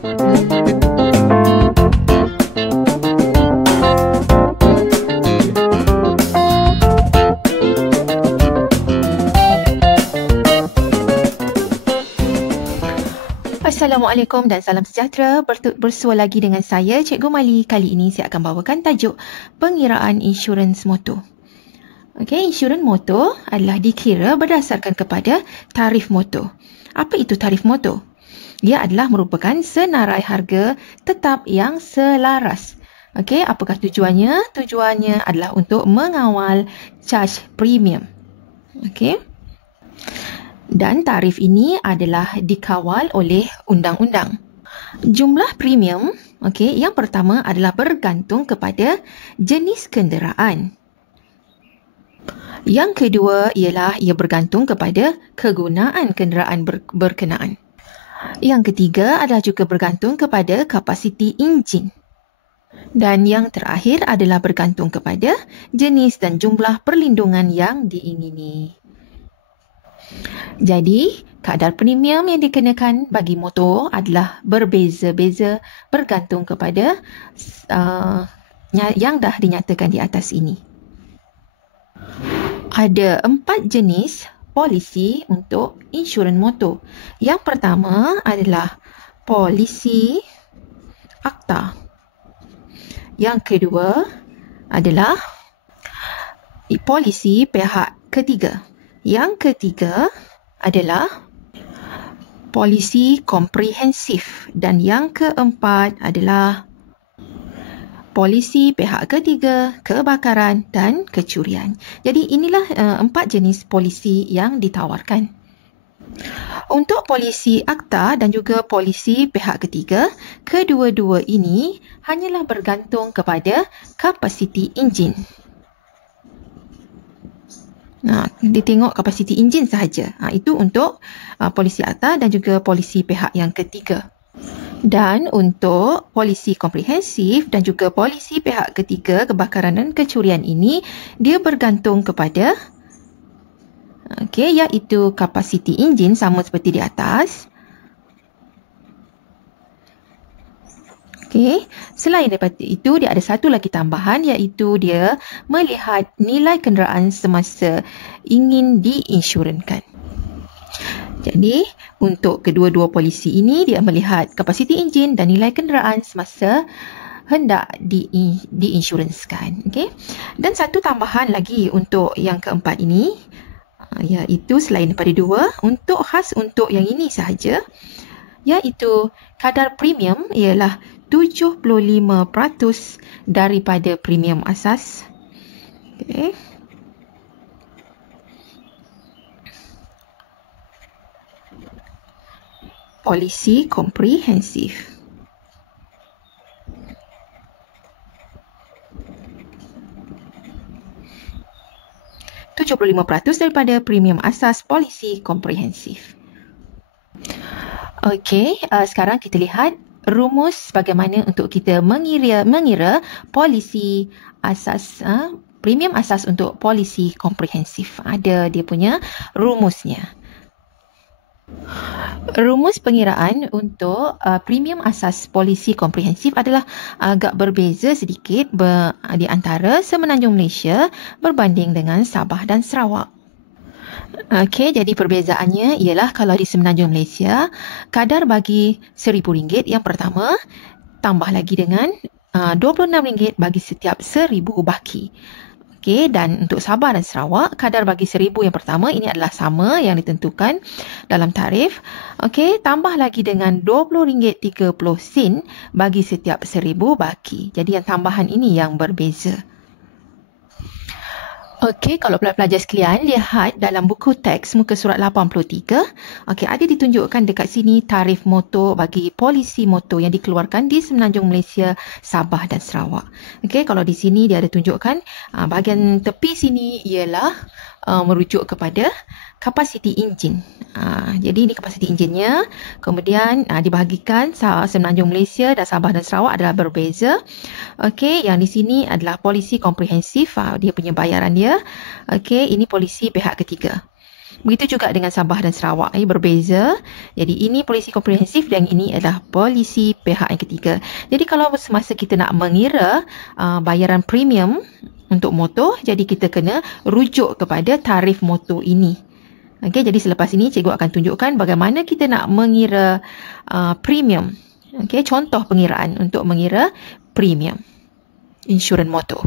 Assalamualaikum dan salam sejahtera. Bersua lagi dengan saya, Cikgu Mali. Kali ini saya akan bawakan tajuk pengiraan insurans motor. Okey, insurans motor adalah dikira berdasarkan kepada tarif motor. Apa itu tarif motor? Dia adalah merupakan senarai harga tetap yang selaras. Okey, apakah tujuannya? Tujuannya adalah untuk mengawal caj premium. Okey. Dan tarif ini adalah dikawal oleh undang-undang. Jumlah premium, okey, yang pertama adalah bergantung kepada jenis kenderaan. Yang kedua ialah ia bergantung kepada kegunaan kenderaan berkenaan. Yang ketiga adalah juga bergantung kepada kapasiti enjin. Dan yang terakhir adalah bergantung kepada jenis dan jumlah perlindungan yang diingini. Jadi, kadar premium yang dikenakan bagi motor adalah berbeza-beza bergantung kepada yang dah dinyatakan di atas ini. Ada 4 jenis polisi untuk insurans motor. Yang pertama adalah polisi akta. Yang kedua adalah polisi pihak ketiga. Yang ketiga adalah polisi komprehensif dan yang keempat adalah polisi pihak ketiga, kebakaran dan kecurian. Jadi inilah 4 jenis polisi yang ditawarkan. Untuk polisi akta dan juga polisi pihak ketiga, kedua-dua ini hanyalah bergantung kepada kapasiti enjin. Dia tengok kapasiti enjin sahaja. Itu untuk polisi akta dan juga polisi pihak yang ketiga. Dan untuk polisi komprehensif dan juga polisi pihak ketiga, kebakaran dan kecurian ini, dia bergantung kepada iaitu kapasiti enjin sama seperti di atas. Selain daripada itu, dia ada satu lagi tambahan iaitu dia melihat nilai kenderaan semasa ingin diinsurankan. Jadi, untuk kedua-dua polisi ini, dia melihat kapasiti enjin dan nilai kenderaan semasa hendak diinsurансkan. Dan satu tambahan lagi untuk yang keempat ini, iaitu selain daripada dua, khas untuk yang ini sahaja, iaitu kadar premium ialah 75% daripada premium asas. Polisi komprehensif. %75% daripada premium asas polisi komprehensif. Sekarang kita lihat rumus bagaimana untuk kita mengira polisi asas, premium asas untuk polisi komprehensif. Ada dia punya rumusnya. Rumus pengiraan untuk premium asas polisi komprehensif adalah agak berbeza sedikit di antara Semenanjung Malaysia berbanding dengan Sabah dan Sarawak. Jadi perbezaannya ialah kalau di Semenanjung Malaysia, kadar bagi RM1,000 yang pertama, tambah lagi dengan RM26 bagi setiap 1,000 baki. Dan untuk Sabah dan Sarawak, kadar bagi 1,000 yang pertama ini adalah sama yang ditentukan dalam tarif. Tambah lagi dengan RM20.30 bagi setiap 1,000 baki. Jadi yang tambahan ini yang berbeza. Kalau pelajar sekalian lihat dalam buku teks muka surat 83, ada ditunjukkan dekat sini tarif motor bagi polisi motor yang dikeluarkan di Semenanjung Malaysia, Sabah dan Sarawak. Kalau di sini dia ada tunjukkan bahagian tepi sini ialah merujuk kepada kapasiti enjin. Jadi ini kapasiti enjinnya. Kemudian dibahagikan Semenanjung Malaysia dan Sabah dan Sarawak adalah berbeza. Yang di sini adalah polisi komprehensif, dia punya bayaran dia. Ini polisi pihak ketiga. Begitu juga dengan Sabah dan Sarawak, berbeza. Jadi ini polisi komprehensif dan ini adalah polisi pihak yang ketiga. Jadi kalau semasa kita nak mengira bayaran premium untuk motor, jadi kita kena rujuk kepada tarif motor ini. Okey, jadi selepas ini cikgu akan tunjukkan bagaimana kita nak mengira premium. Okey, contoh pengiraan untuk mengira premium insurans motor.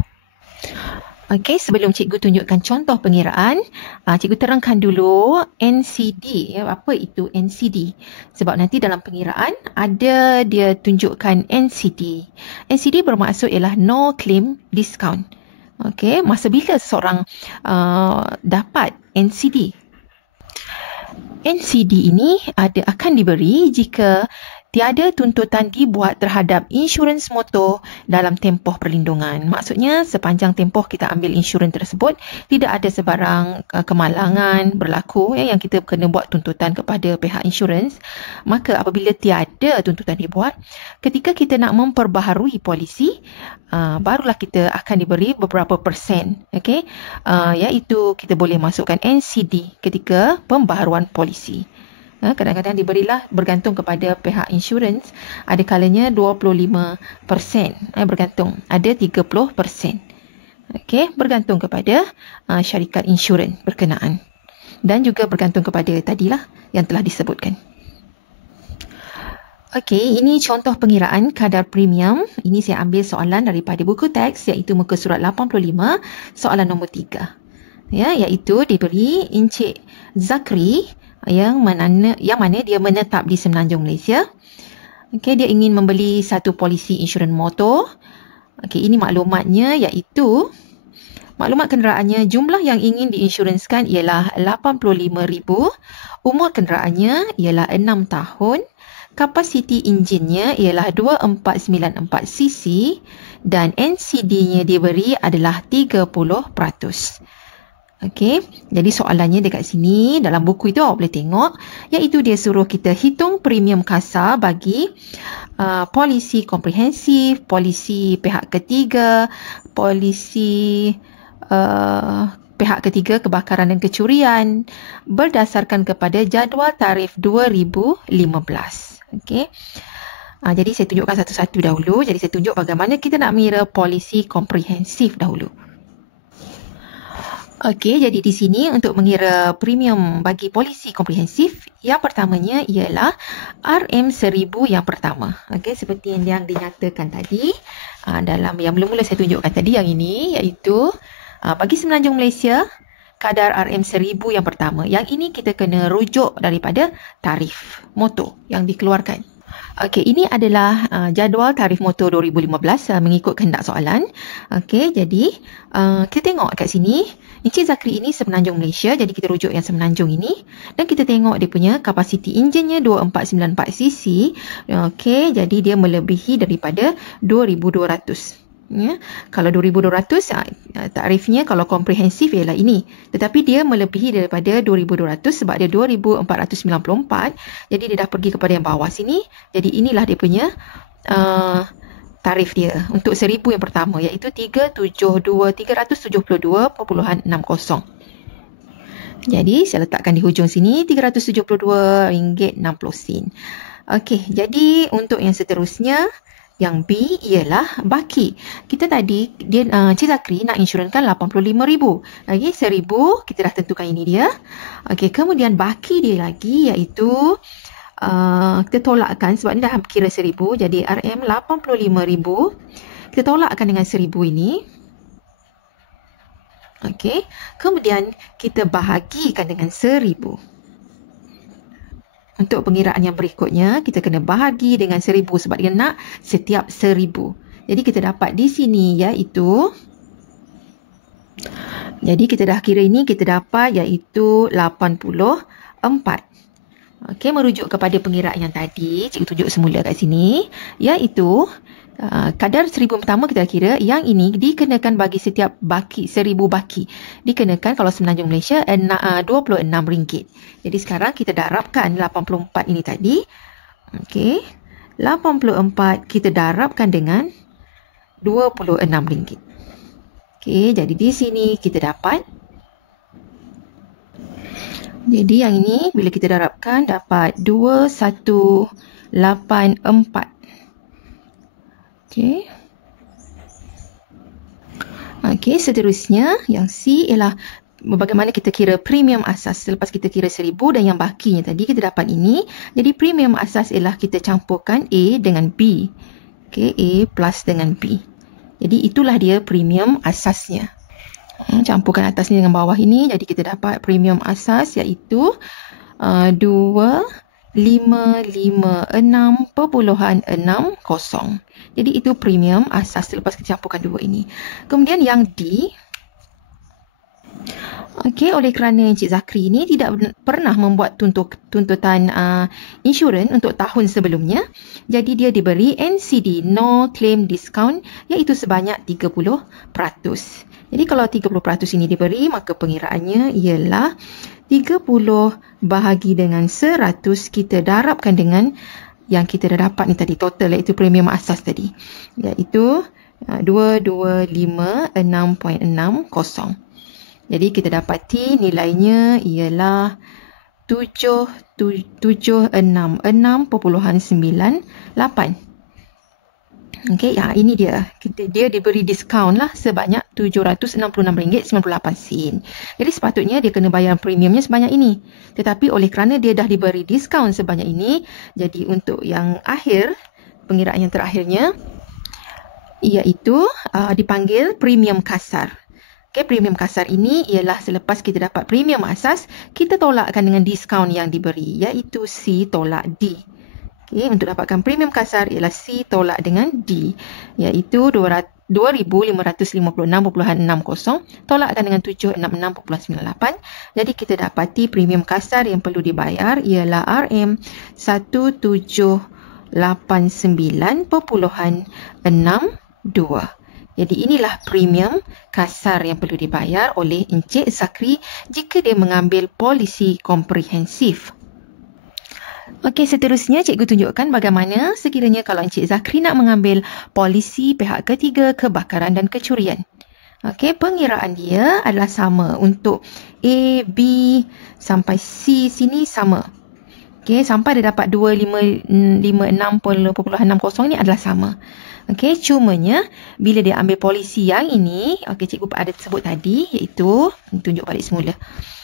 Okey, sebelum cikgu tunjukkan contoh pengiraan, cikgu terangkan dulu NCD. Apa itu NCD? Sebab nanti dalam pengiraan ada dia tunjukkan NCD. NCD bermaksud ialah no claim discount. Okey, masa bila seseorang dapat NCD? NCD ini akan diberi jika tiada tuntutan dibuat terhadap insurans motor dalam tempoh perlindungan. Maksudnya sepanjang tempoh kita ambil insurans tersebut, tidak ada sebarang kemalangan berlaku yang kita kena buat tuntutan kepada pihak insurans. Maka apabila tiada tuntutan dibuat, ketika kita nak memperbaharui polisi, barulah kita akan diberi beberapa persen. Okay? Iaitu kita boleh masukkan NCD ketika pembaharuan polisi. Kadang-kadang diberilah bergantung kepada pihak insurans. Ada kalanya 25%. Bergantung. Ada 30%. Okey, bergantung kepada syarikat insurans berkenaan. Dan juga bergantung kepada tadilah yang telah disebutkan. Okey, ini contoh pengiraan kadar premium. Ini saya ambil soalan daripada buku teks iaitu muka surat 85, soalan nombor 3. Iaitu diberi Encik Zakri yang mana dia menetap di Semenanjung Malaysia. Okey, dia ingin membeli satu polisi insurans motor. Okey, ini maklumatnya iaitu maklumat kenderaannya, jumlah yang ingin diinsurансkan ialah 85,000, umur kenderaannya ialah 6 tahun, kapasiti enjinnya ialah 2494cc dan NCD-nya diberi adalah 30%. Okey, jadi soalannya dekat sini dalam buku itu awak boleh tengok, iaitu dia suruh kita hitung premium kasar bagi polisi komprehensif, polisi pihak ketiga, polisi pihak ketiga kebakaran dan kecurian berdasarkan kepada jadual tarif 2015. Okey. Jadi saya tunjukkan satu-satu dahulu. Jadi saya tunjuk bagaimana kita nak mengira polisi komprehensif dahulu. Okey, jadi di sini untuk mengira premium bagi polisi komprehensif, yang pertamanya ialah RM1000 yang pertama. Okey, seperti yang dinyatakan tadi, dalam yang mula-mula saya tunjukkan tadi yang ini, iaitu bagi Semenanjung Malaysia, kadar RM1000 yang pertama. Yang ini kita kena rujuk daripada tarif motor yang dikeluarkan. Okey, ini adalah jadual tarif motor 2015 mengikut kehendak soalan. Okey, jadi kita tengok kat sini, Encik Zakri ini Semenanjung Malaysia, jadi kita rujuk yang Semenanjung ini dan kita tengok dia punya kapasiti enjinnya 2494cc. Okey, jadi dia melebihi daripada 2200. Ya, kalau 2200 tarifnya kalau komprehensif ialah ini, tetapi dia melebihi daripada 2200 sebab dia 2494, jadi dia dah pergi kepada yang bawah sini. Jadi inilah dia punya tarif dia untuk 1000 yang pertama, iaitu 372.60. Jadi saya letakkan di hujung sini RM372.60. Okey, jadi untuk yang seterusnya, yang B ialah baki. Kita tadi Encik Zakri nak insurансkan 85,000. Okey, 1000 kita dah tentukan ini dia. Okey, kemudian baki dia lagi iaitu kita tolakkan sebab ni dah kira 1000, jadi RM 85,000. Kita tolakkan dengan 1000 ini. Okey, kemudian kita bahagikan dengan 1000. Untuk pengiraan yang berikutnya, kita kena bahagi dengan 1000 sebab dia nak setiap 1000. Jadi kita dapat di sini iaitu, jadi kita dah kira ini, kita dapat iaitu 84. Okey, merujuk kepada pengiraan yang tadi, cikgu tunjuk semula kat sini, iaitu kadar 1000 pertama kita kira, yang ini dikenakan bagi setiap baki, 1000 baki. Dikenakan kalau Semenanjung Malaysia RM26. Jadi sekarang kita darabkan 84 ini tadi. Okey, 84 kita darabkan dengan RM26. Okey, jadi di sini kita dapat Jadi yang ini bila kita darabkan dapat 2184. Okey. Okey, seterusnya yang C ialah bagaimana kita kira premium asas. Selepas kita kira 1000 dan yang bakinya tadi kita dapat ini. Jadi premium asas ialah kita campurkan A dengan B. Okey, A plus dengan B. Jadi itulah dia premium asasnya. Campurkan atas ni dengan bawah ini. Jadi kita dapat premium asas iaitu 2556.60. Jadi itu premium asas selepas kita campurkan dua ini. Kemudian yang D. Okey, oleh kerana Encik Zakri ni tidak pernah membuat tuntutan insurans untuk tahun sebelumnya, jadi dia diberi NCD, no claim discount, iaitu sebanyak 30%. Jadi kalau 30% ini diberi, maka pengiraannya ialah 30 bahagi dengan 100 kita darabkan dengan yang kita dah dapat ni tadi, total iaitu premium asas tadi, iaitu 2256.60. Jadi kita dapati nilainya ialah 766.98. Okey, ya ini dia. Dia diberi diskaun lah sebanyak RM766.98. Jadi sepatutnya dia kena bayar premiumnya sebanyak ini. Tetapi oleh kerana dia dah diberi diskaun sebanyak ini, jadi untuk yang akhir, pengiraan yang terakhirnya, iaitu dipanggil premium kasar. Okay, premium kasar ini ialah selepas kita dapat premium asas, kita tolakkan dengan diskaun yang diberi, iaitu C tolak D. Okay, untuk dapatkan premium kasar ialah C tolak dengan D, iaitu 2556.60 tolakkan dengan 766.98. Jadi kita dapati premium kasar yang perlu dibayar ialah RM 1789.62. Jadi inilah premium kasar yang perlu dibayar oleh Encik Zakri jika dia mengambil polisi komprehensif. Okey, seterusnya cikgu tunjukkan bagaimana sekiranya kalau Encik Zakri nak mengambil polisi pihak ketiga kebakaran dan kecurian. Okey, pengiraan dia adalah sama untuk A, B sampai C sini sama. Okey, sampai dia dapat 2556.60 ni adalah sama. Okey, cumanya bila dia ambil polisi yang ini, okey cikgu ada sebut tadi, iaitu tunjuk balik semula.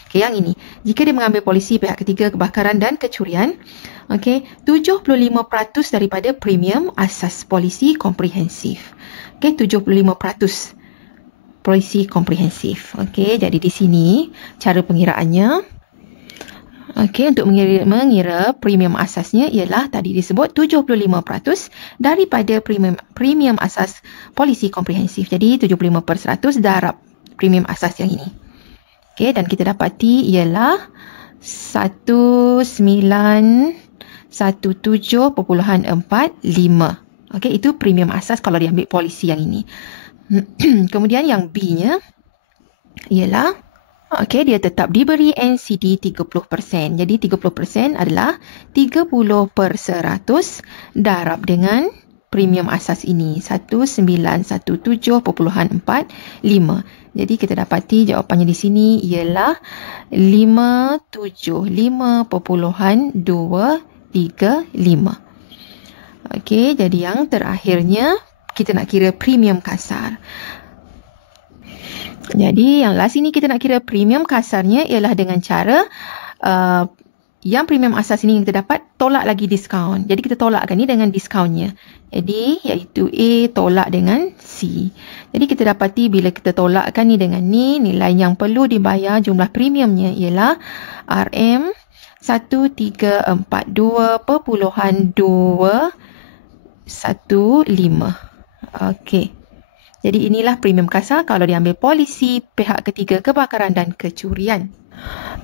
Okey, yang ini, jika dia mengambil polisi pihak ketiga kebakaran dan kecurian, okey, 75% daripada premium asas polisi komprehensif. Okey, 75% polisi komprehensif. Okey, jadi di sini cara pengiraannya. Okey, untuk mengira premium asasnya ialah tadi disebut 75% daripada premium asas polisi komprehensif. Jadi 75% darab premium asas yang ini. Okey, dan kita dapati ialah 1917.45. Okey, itu premium asas kalau diambil polisi yang ini. Kemudian yang B-nya ialah okey, dia tetap diberi NCD 30%. Jadi 30% adalah 30% darab dengan premium asas ini 1917.45. Jadi kita dapati jawapannya di sini ialah 575.235. Okey, jadi yang terakhirnya kita nak kira premium kasar. Jadi yang last ini kita nak kira premium kasarnya ialah dengan cara yang premium asas ini yang kita dapat tolak lagi diskaun. Jadi kita tolakkan ni dengan diskaunnya. Jadi iaitu A tolak dengan C. Jadi kita dapati bila kita tolakkan ni dengan ni, nilai yang perlu dibayar jumlah premiumnya ialah RM 1342.215. Okey. Jadi inilah premium kasar kalau diambil polisi pihak ketiga kebakaran dan kecurian.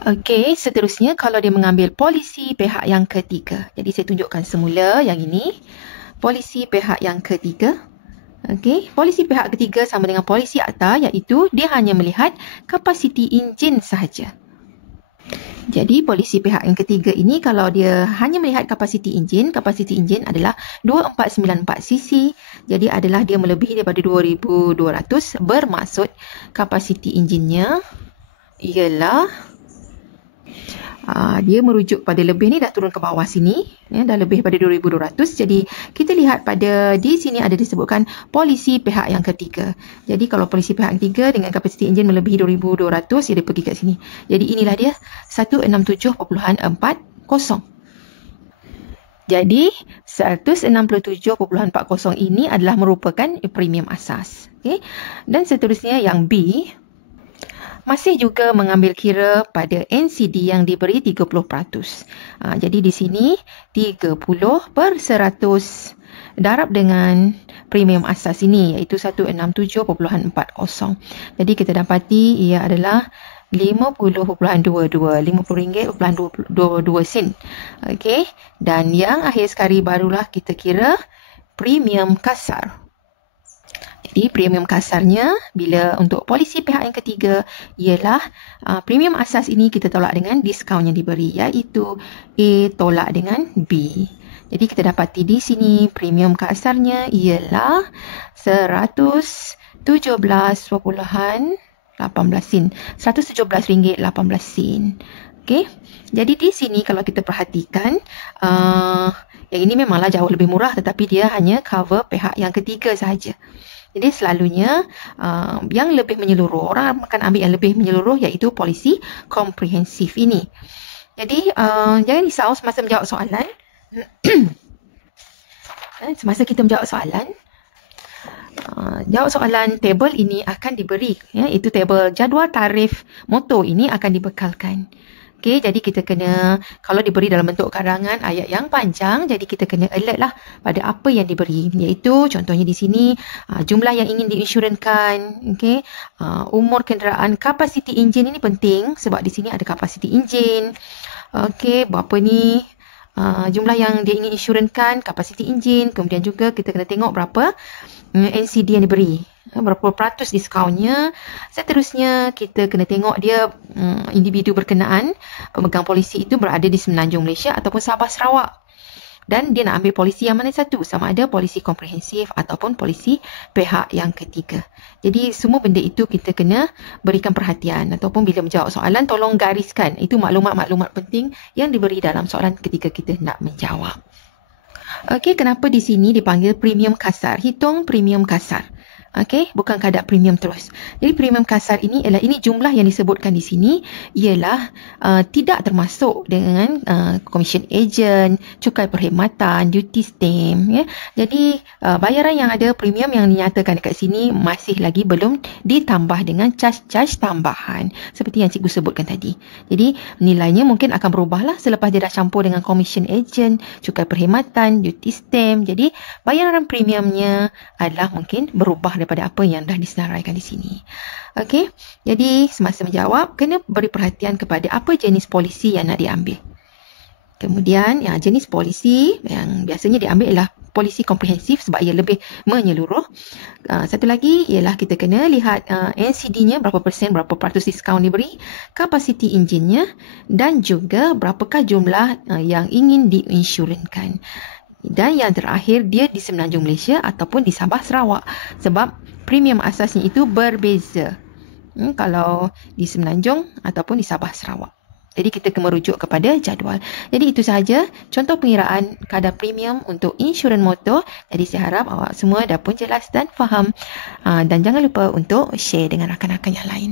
Okey, seterusnya kalau dia mengambil polisi pihak yang ketiga. Jadi saya tunjukkan semula yang ini. Polisi pihak yang ketiga. Okey, polisi pihak ketiga sama dengan polisi akta, iaitu dia hanya melihat kapasiti enjin sahaja. Jadi polisi pihak yang ketiga ini kalau dia hanya melihat kapasiti enjin adalah 2494cc. Jadi adalah dia melebihi daripada 2200, bermaksud kapasiti enjinnya ialah Dia merujuk pada lebih ni dah turun ke bawah sini, ya, dah lebih pada 2,200. Jadi kita lihat pada di sini ada disebutkan polisi pihak yang ketiga. Jadi kalau polisi pihak yang ketiga dengan kapasiti enjin melebihi 2,200, dia pergi kat sini. Jadi inilah dia 167.40. Jadi 167.40 ini adalah merupakan premium asas. Okay? Dan seterusnya yang B masih juga mengambil kira pada NCD yang diberi 30%. Jadi di sini 30/100 darab dengan premium asas ini iaitu 167.40. Jadi kita dapati ia adalah 50.22, RM50.22. Okey, dan yang akhir sekali barulah kita kira premium kasar. Jadi premium kasarnya bila untuk polisi pihak yang ketiga ialah premium asas ini kita tolak dengan diskaun yang diberi iaitu A tolak dengan B. Jadi kita dapati di sini premium kasarnya ialah RM117.18. Okey. Jadi di sini kalau kita perhatikan yang ini memanglah jauh lebih murah tetapi dia hanya cover pihak yang ketiga sahaja. Jadi selalunya yang lebih menyeluruh, orang akan ambil yang lebih menyeluruh iaitu polisi komprehensif ini. Jadi jangan risau semasa menjawab soalan. Semasa kita menjawab soalan, jawab soalan tabel ini akan diberi, iaitu tabel jadual tarif motor ini akan dibekalkan. Okey, jadi kita kena, kalau diberi dalam bentuk karangan ayat yang panjang, jadi kita kena alert lah pada apa yang diberi. Iaitu contohnya di sini, jumlah yang ingin diinsurankan, okey, umur kenderaan, kapasiti enjin ini penting sebab di sini ada kapasiti enjin. Okey, berapa ni jumlah yang dia ingin insurankan, kapasiti enjin, kemudian juga kita kena tengok berapa NCD yang diberi. Berapa peratus diskaunnya. Seterusnya kita kena tengok dia individu berkenaan pemegang polisi itu berada di Semenanjung Malaysia ataupun Sabah Sarawak. Dan dia nak ambil polisi yang mana satu, sama ada polisi komprehensif ataupun polisi pihak yang ketiga. Jadi semua benda itu kita kena berikan perhatian ataupun bila menjawab soalan tolong gariskan. Itu maklumat-maklumat penting yang diberi dalam soalan ketika kita nak menjawab. Okey, kenapa di sini dipanggil premium kasar? Hitung premium kasar. Okey, bukan kadar premium terus. Jadi premium kasar ini ialah jumlah yang disebutkan di sini ialah tidak termasuk dengan commission agent, cukai perkhidmatan, duty stamp, ya. Jadi bayaran yang ada, premium yang dinyatakan dekat sini masih lagi belum ditambah dengan charge tambahan seperti yang cikgu sebutkan tadi. Jadi nilainya mungkin akan berubahlah selepas dia dah campur dengan commission agent, cukai perkhidmatan, duty stamp. Jadi bayaran premiumnya adalah mungkin berubah daripada apa yang dah disenaraikan di sini. Okey, jadi semasa menjawab kena beri perhatian kepada apa jenis polisi yang nak diambil. Kemudian jenis polisi yang biasanya diambil ialah polisi komprehensif sebab ia lebih menyeluruh. Satu lagi ialah kita kena lihat NCD-nya berapa persen, berapa peratus diskaun diberi, kapasiti enjinnya dan juga berapakah jumlah yang ingin diinsurankan. Dan yang terakhir, dia di Semenanjung Malaysia ataupun di Sabah Sarawak. Sebab premium asasnya itu berbeza. Kalau di Semenanjung ataupun di Sabah Sarawak. Jadi kita kena merujuk kepada jadual. Jadi itu sahaja contoh pengiraan kadar premium untuk insurans motor. Jadi saya harap awak semua dah pun jelas dan faham. Dan jangan lupa untuk share dengan rakan-rakan yang lain.